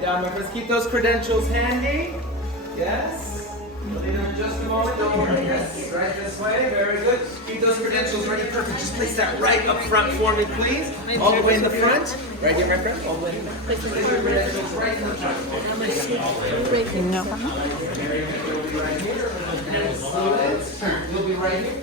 way down, my friends. Keep those credentials handy. Yes. We'll be there in just a moment. Don't worry. Yes. Right this way. Very good. Keep those credentials ready. Perfect. Just place that right up front for me, please. All the way in the front. Right here, my friend. All the way in the front. Place your credentials right in the front. No. You'll be right here. You'll be right here.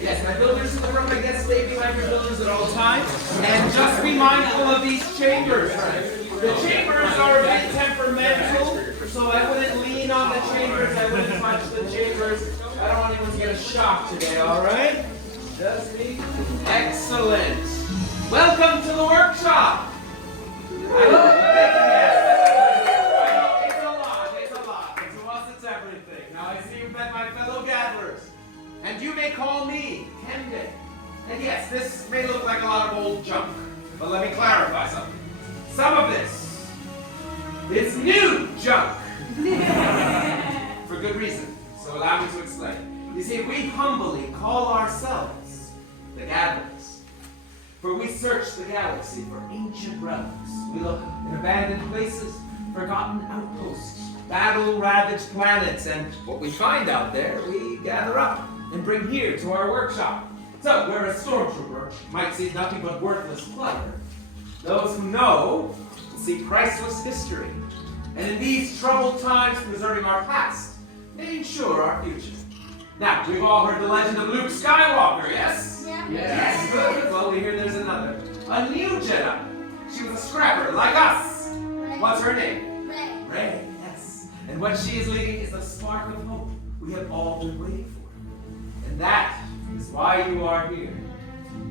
Yes, my builders in the room, I guess stay behind your builders at all times. And just be mindful of these chambers. The chambers are a bit temperamental, so I wouldn't lean on the chambers, I wouldn't touch the chambers. I don't want anyone to get a shock today, alright? Just be excellent. Welcome to the workshop. I know, it's a lot. And to us it's everything. Now I see you've met my fellow gatherers. And you may call me Kende. And yes, this may look like a lot of old junk, but let me clarify something. Some of this is new junk. For good reason, so allow me to explain. You see, we humbly call ourselves the Gatherers. For we search the galaxy for ancient relics. We look in abandoned places, forgotten outposts, battle-ravaged planets, and what we find out there, we gather up and bring here to our workshop. So, where a stormtrooper might see nothing but worthless clutter, those who know will see priceless history. And in these troubled times, preserving our past may ensure our future. Now, we've all heard the legend of Luke Skywalker, yes? Yeah. Yes, good. Well, we hear there's another. A new Jedi. She was a scrapper, like us. What's her name? Ray. Ray, yes. And what she is leading is the spark of hope we have all been waiting for. And that is why you are here.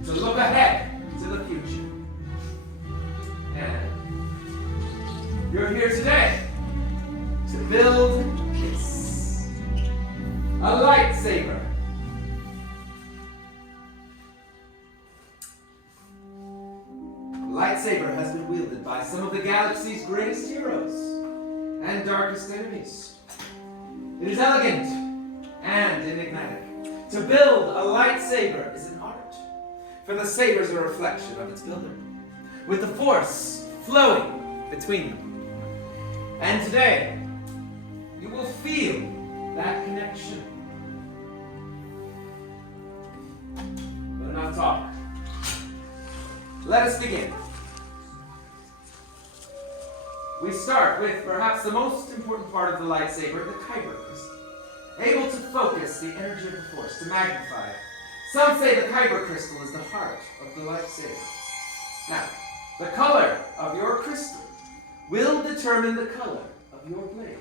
To look ahead to the future. And you're here today to build this. A lightsaber. The lightsaber has been wielded by some of the galaxy's greatest heroes and darkest enemies. It is elegant and enigmatic. To build a lightsaber is an art, for the saber is a reflection of its builder, with the force flowing between them. And today, you will feel that connection. But enough talk. Let us begin. We start with perhaps the most important part of the lightsaber, the kyber crystal. Able to focus the energy of the force, to magnify it. Some say the kyber crystal is the heart of the lightsaber. Now, the color of your crystal will determine the color of your blade.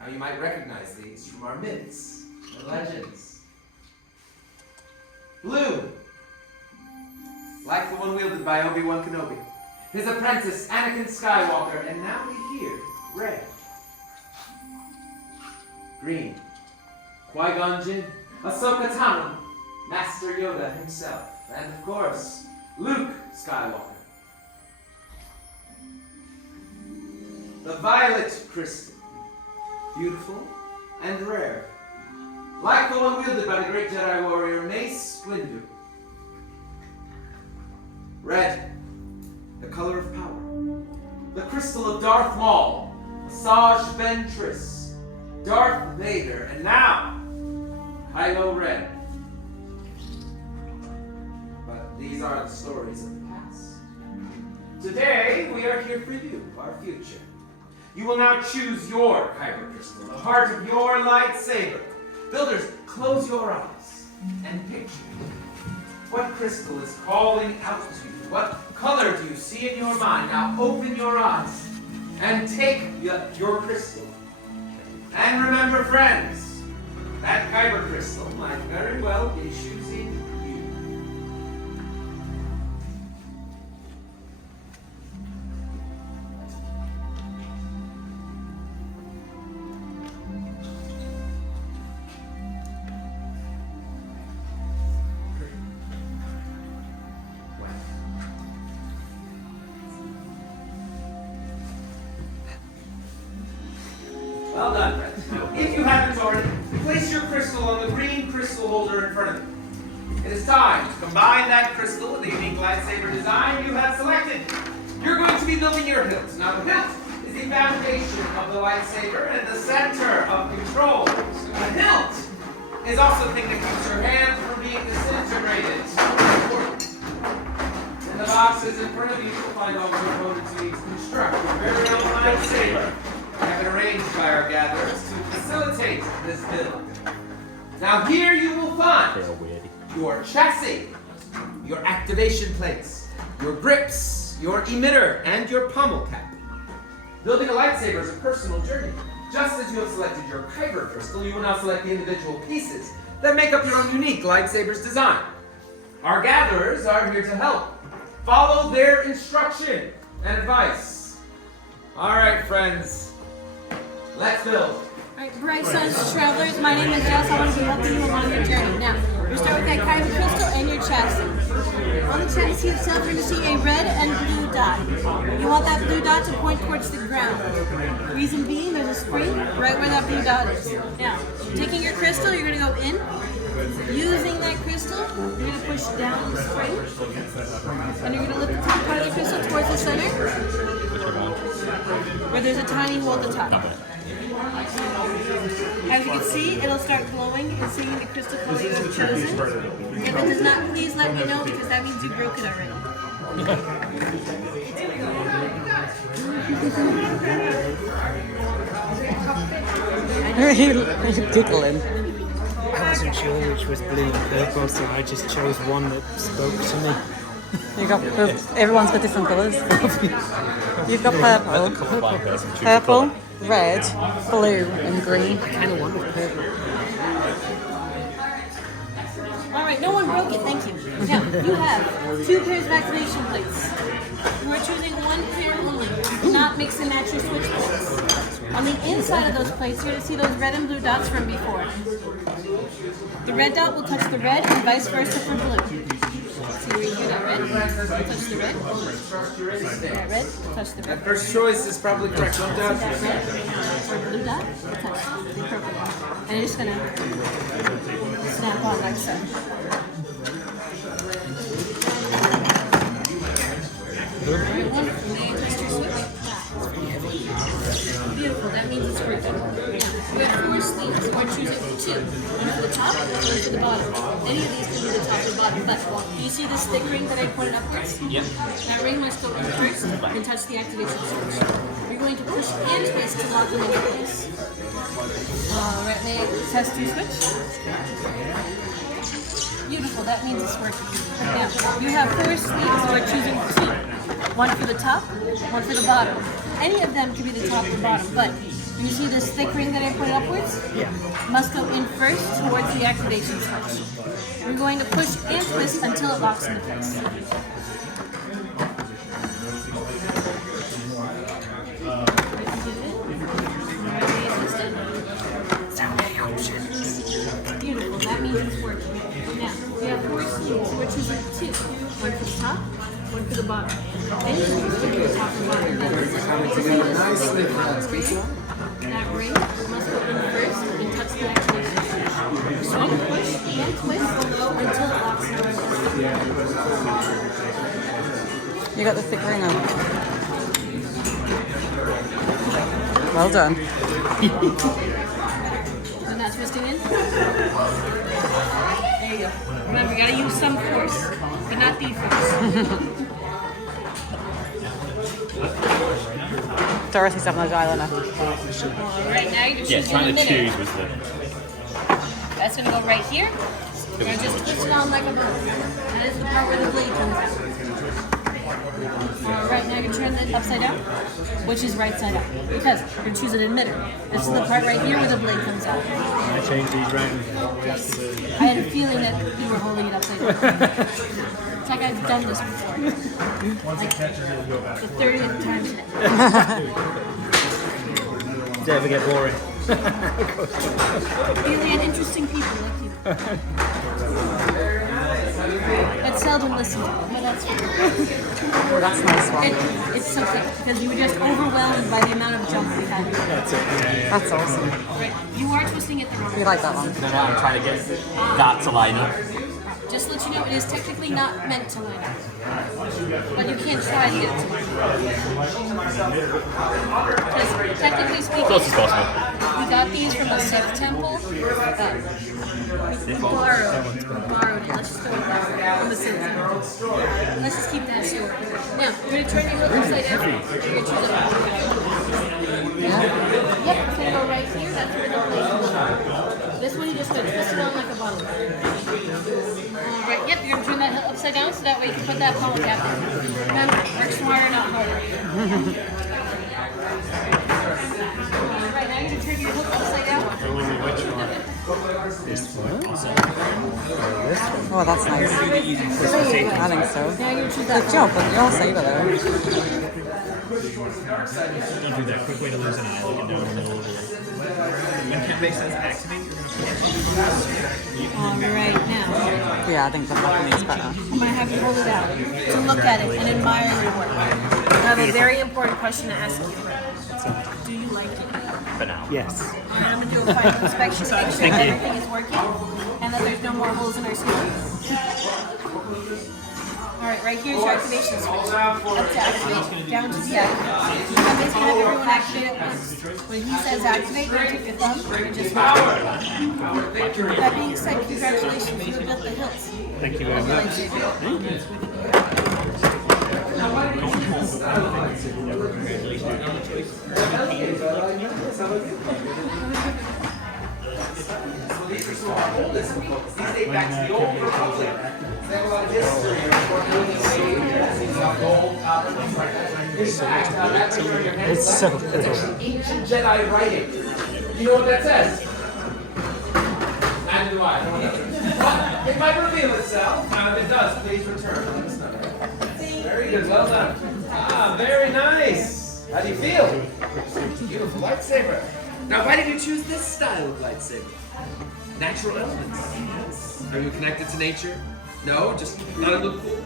Now you might recognize these from our myths and legends. Blue, like the one wielded by Obi-Wan Kenobi. His apprentice, Anakin Skywalker, and now we hear red. Green, Qui-Gon Jinn, Ahsoka Tano, Master Yoda himself, and of course, Luke Skywalker. The violet crystal, beautiful and rare, like the one wielded by the great Jedi warrior Mace Windu. Red, the color of power, the crystal of Darth Maul, Asajj Ventress, Darth Vader, and now, Kylo Ren. But these are the stories of the past. Today, we are here for you, our future. You will now choose your kyber crystal, the heart of your lightsaber. Builders, close your eyes and picture what crystal is calling out to you. What color do you see in your mind? Now open your eyes and take your crystal. And remember, friends, that kyber crystal might very well be choosing you. Well done, friends. Now, if you haven't already, place your crystal on the green crystal holder in front of you. It is time to combine that crystal with the unique lightsaber design you have selected. You're going to be building your hilt. Now, the hilt is the foundation of the lightsaber and the center of control. The hilt is also the thing that keeps your hand from being disintegrated. In the boxes in front of you, you'll find all the components you need to construct your very own lightsaber. I have it arranged by our gatherers to facilitate this build. Now here you will find your chassis, your activation plates, your grips, your emitter, and your pommel cap. Building a lightsaber is a personal journey. Just as you have selected your kyber crystal, you will now select the individual pieces that make up your own unique lightsaber's design. Our gatherers are here to help. Follow their instruction and advice. All right, friends, let's build. Alright, bright suns, travelers, my name is Jess. I want to be helping you along your journey. Now, we're starting with that kyber crystal and your chassis. On the chassis itself, you're going to see a red and blue dot. You want that blue dot to point towards the ground. Reason being, there's a spring right where that blue dot is. Now, taking your crystal, you're going to go in. Using that crystal, you're going to push down the spring. And you're going to lift the top part of the crystal towards the center. Where there's a tiny hole at the top. As you can see, it'll start glowing and seeing the crystal color you've chosen. If it does not, please let me know because that means you broke it already. You're giggling. I wasn't sure which was blue and purple, so I just chose one that spoke to me. You got everyone's got different colours. You've got purple, red, blue, and green. I kind of wanted purple. Alright, no one broke it, thank you. Now, you have 2 pairs of activation plates. You are choosing 1 pair only. Do not mix and match your switch plates. On the inside of those plates, you're going to see those red and blue dots from before. The red dot will touch the red and vice versa for blue. See where you hear that red? Touch the red. That red, touch the red. That first choice is probably correct. Don't doubt That red or blue dot, touch the purple dot. And you're just going to snap on like so. Beautiful, that means it's working. Now, we have 4 sleeves. We're choosing 2. One for the top, one for the bottom. Any of these can be the top or bottom, but do you see this thick ring that I pointed upwards? Yep. That ring must go in first and touch the activation switch. We're going to push and twist to lock them into place. Alright, may I test your switch? Beautiful, that means it's working. Now, you have 4 sleeves, so we're choosing 2. One for the top, one for the bottom. Any of them can be the top or bottom, but you see this thick ring that I pointed upwards? Yeah. Must go in first towards the activation switch. We're going to push and twist until it locks into place. Beautiful, that means it's working. Now, we have 4 sleeves, we're choosing 2. One for the top, one for the bottom. Any of these can be the top and bottom. That ring must go in first and touch the activation switch. Swing, push, and twist until it locks into place. You got the thick ring on. Well done. Isn't that twisting in? There you go. Remember, you gotta use some force, but not the force. Dorothy's having a eyeliner. Alright, now you're choosing Yeah, trying to choose was the... That's gonna go right here. You're gonna just twist it on like a balloon. That is the part where the blade comes out. Alright, now you turn it upside down, which is right side up. Because you're choosing an emitter. This is the part right here where the blade comes out. I changed these round. I had a feeling that you were holding it upside down. It's like I've done this before. Like the 30th time today. Does it ever get boring? Really an interesting people like you. That's seldom listened to, but that's fine. Oh, that's a nice one. It's something, because you were just overwhelmed by the amount of jump we had. That's it. Yeah. That's awesome. Right. You are twisting it the wrong way. We like that one. Then I'm trying to get that to line up. Just to let you know, it is technically not meant to land. But you can try to get it to land. Because technically speaking, Close as possible. we got these from the Sith temple. We borrowed it. Let's just go with that. From the Sith temple. Let's just keep that sword. Now, you're going to turn your hook upside down. You're going to choose a Yep, it's going to go right here. That's where the place is. This one, you just going to twist it on like a bottle. Alright, yep, you're going to turn that upside down so that way you can put that bottle cap in. Remember, work smarter, not harder. Alright, now you're going to turn your hook upside down. Oh, that's nice. I think so. Now you're going to choose that Good job, but you're saber though. Don't do that. Quick way to lose an eye. Looking down in the middle of the When Kembe says activate, you're Alright, now. Yeah, I think the black one is better. I'm going to have you hold it out to look at it and admire your work. I have a very important question to ask you. Do you like it? for now. Yes. And I'm going to do a final inspection to make sure that everything is working and that there's no more holes in our ceiling. Alright, right here's your activation switch. Up to activate, down to deactivate. That means you have everyone activate at once. When he says activate, you take your thumb and just That being said, congratulations, you have built the hilts. Thank you very much. So these are some of our oldest components. These date back to the old Republic. They have a lot of history. It's so cool. Ancient Jedi writing. You know what that says? Neither do I. I don't know what that says. But it might reveal itself. Now, if it does, please return. Let us know. Very good. Well done. Ah, very nice. How do you feel? Beautiful lightsaber. Now, why did you choose this style of lightsaber? Natural elements. Yes. Are you connected to nature? No, just thought it looked cool.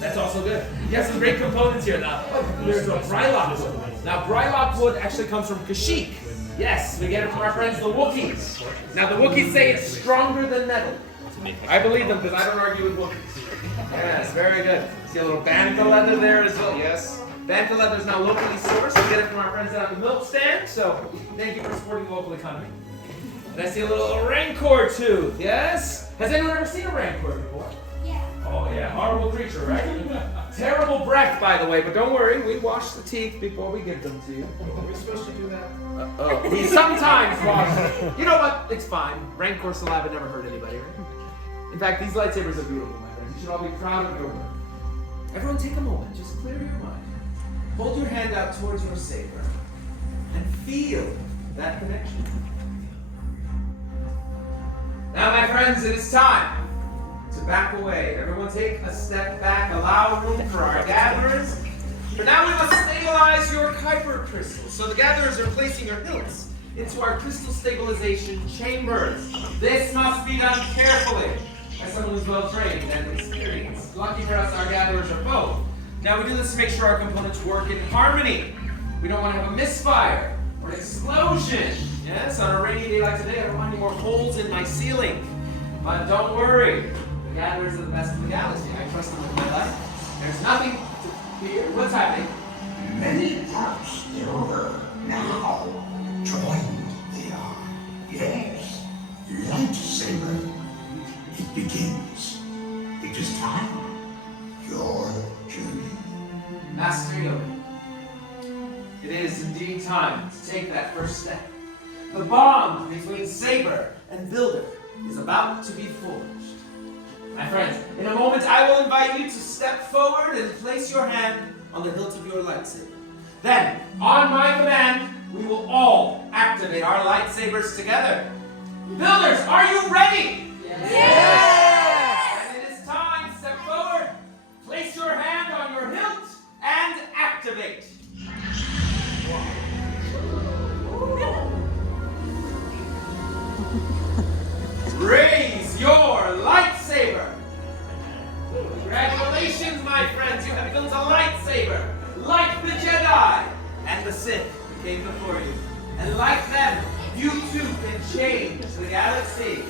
That's also good. You have some great components here. Now, there's a Brylock wood. Now, Brylock wood actually comes from Kashyyyk. Yes, we get it from our friends the Wookiees. Now, the Wookiees say it's stronger than metal. I believe them because I don't argue with Wookiees. Yes, very good. See a little bantha leather there as well. Yes. Bantha leather is now locally sourced. We get it from our friends out at the milk stand. So, thank you for supporting the local economy. And I see a little Rancor tooth. Yes? Has anyone ever seen a Rancor before? Oh yeah, horrible creature, right? Terrible breath, by the way, but don't worry, we wash the teeth before we give them to you. Are we supposed to do that? We sometimes wash them. You know what? It's fine. Rancor saliva never hurt anybody, right? In fact, these lightsabers are beautiful, my friends. You should all be proud of your work. Everyone take a moment, just clear your mind. Hold your hand out towards your saber and feel that connection. Now, my friends, it is time to back away. Everyone take a step back, allow room for our gatherers. For now we must stabilize your kyber crystals. So the gatherers are placing your hilts into our crystal stabilization chambers. This must be done carefully by someone who's well trained and experienced. Lucky for us, our gatherers are both. Now we do this to make sure our components work in harmony. We don't want to have a misfire or an explosion. Yes, on a rainy day like today, I don't want any more holes in my ceiling. But don't worry. The gatherers are the best in the galaxy. I trust them with my life. There's nothing to fear. What's happening? Many parts over now. Joined they are. Yes. Lightsaber. It begins. It is time. Your journey. Master Yoda. It is indeed time to take that first step. The bond between Saber and Builder is about to be forged. My friends, in a moment I will invite you to step forward and place your hand on the hilt of your lightsaber. Then, on my command, we will all activate our lightsabers together. Builders, are you ready? Yes! And it is time. Step forward, place your hand on your hilt, and activate. Raise your lightsaber! Congratulations, my friends, you have built a lightsaber, like the Jedi and the Sith who came before you. And like them, you too can change the galaxy.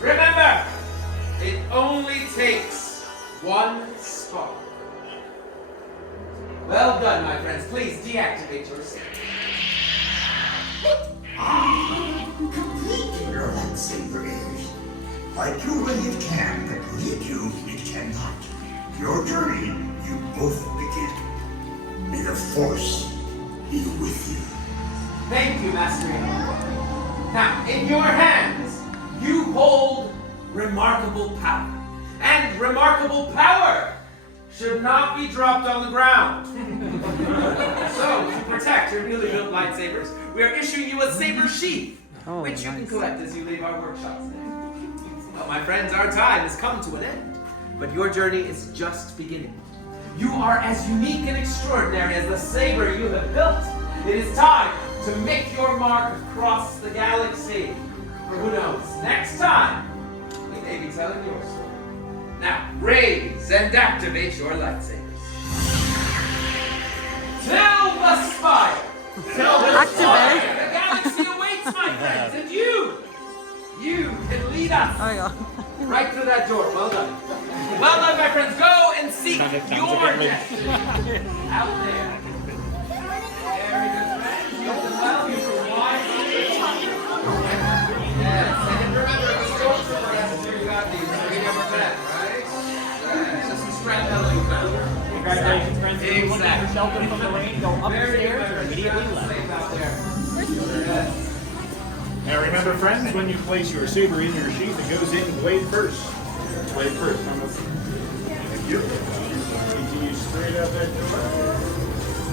Remember, It only takes one spark. Well done, my friends. Please deactivate your saber. Complete your lightsaber is. Like you when it can, but lead you it cannot. Your journey, you both begin. May the Force be with you. Thank you, Master Yoda. Now, in your hands, you hold remarkable power. And remarkable power should not be dropped on the ground. So, to protect your newly built lightsabers, we are issuing you a saber sheath, which you can collect as you leave our workshops today. Well, my friends, our time has come to an end, but your journey is just beginning. You are as unique and extraordinary as the saber you have built. It is time to make your mark across the galaxy. For who knows, next time, we may be telling your story. Now, raise and activate your lightsabers. Till the spire! Till the spire! The galaxy awaits, my friends, and you can lead us Oh yeah. right through that door. Well done. Well done, my friends. Go and seek your destiny out there. Very good, friends. Use them well. Use them wisely. Yes, and remember, the stormtrooper has to you got these. So give them a pen, right? Yes, just some strap metal you found. Congratulations, friends. If you want to get Exactly. shelter from the rain, go upstairs or immediately left. Safe out there. Yes. Now remember, friends, when you place your saber in your sheath, it goes in blade first. Blade first. Thank you. Continue straight out that door.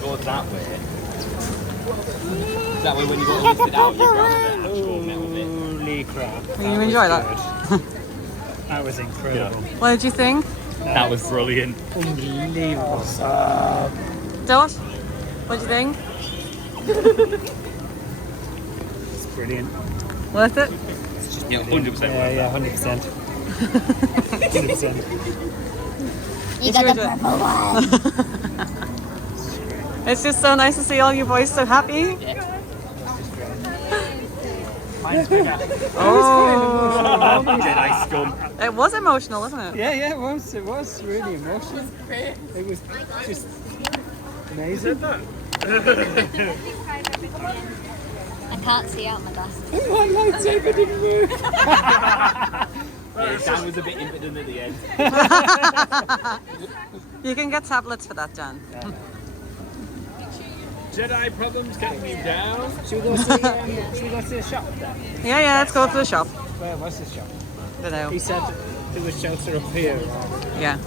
Go that way. That way when you go to lift it out, you grab the actual metal bit. Holy crap. You enjoy that? That was incredible. What did you think? That was brilliant. Unbelievable. Dot? What do you think? It's brilliant. Worth it? Yeah, 100%. Yeah, 100%. 100%. You got the purple one. It's just so nice to see all you boys so happy. Mine's bigger. Oh, Jedi scum. it was emotional, wasn't it? Yeah, it was. It was really emotional. It was just amazing. I can't see out my glasses. My lightsaber didn't move. Yeah, Dan was a bit impotent at the end. You can get tablets for that, Jan. Jedi problems getting you down. Should we go to the shop then? Yeah, let's go to the shop. Where was the shop? Don't know. He said there was shelter up here. Yeah.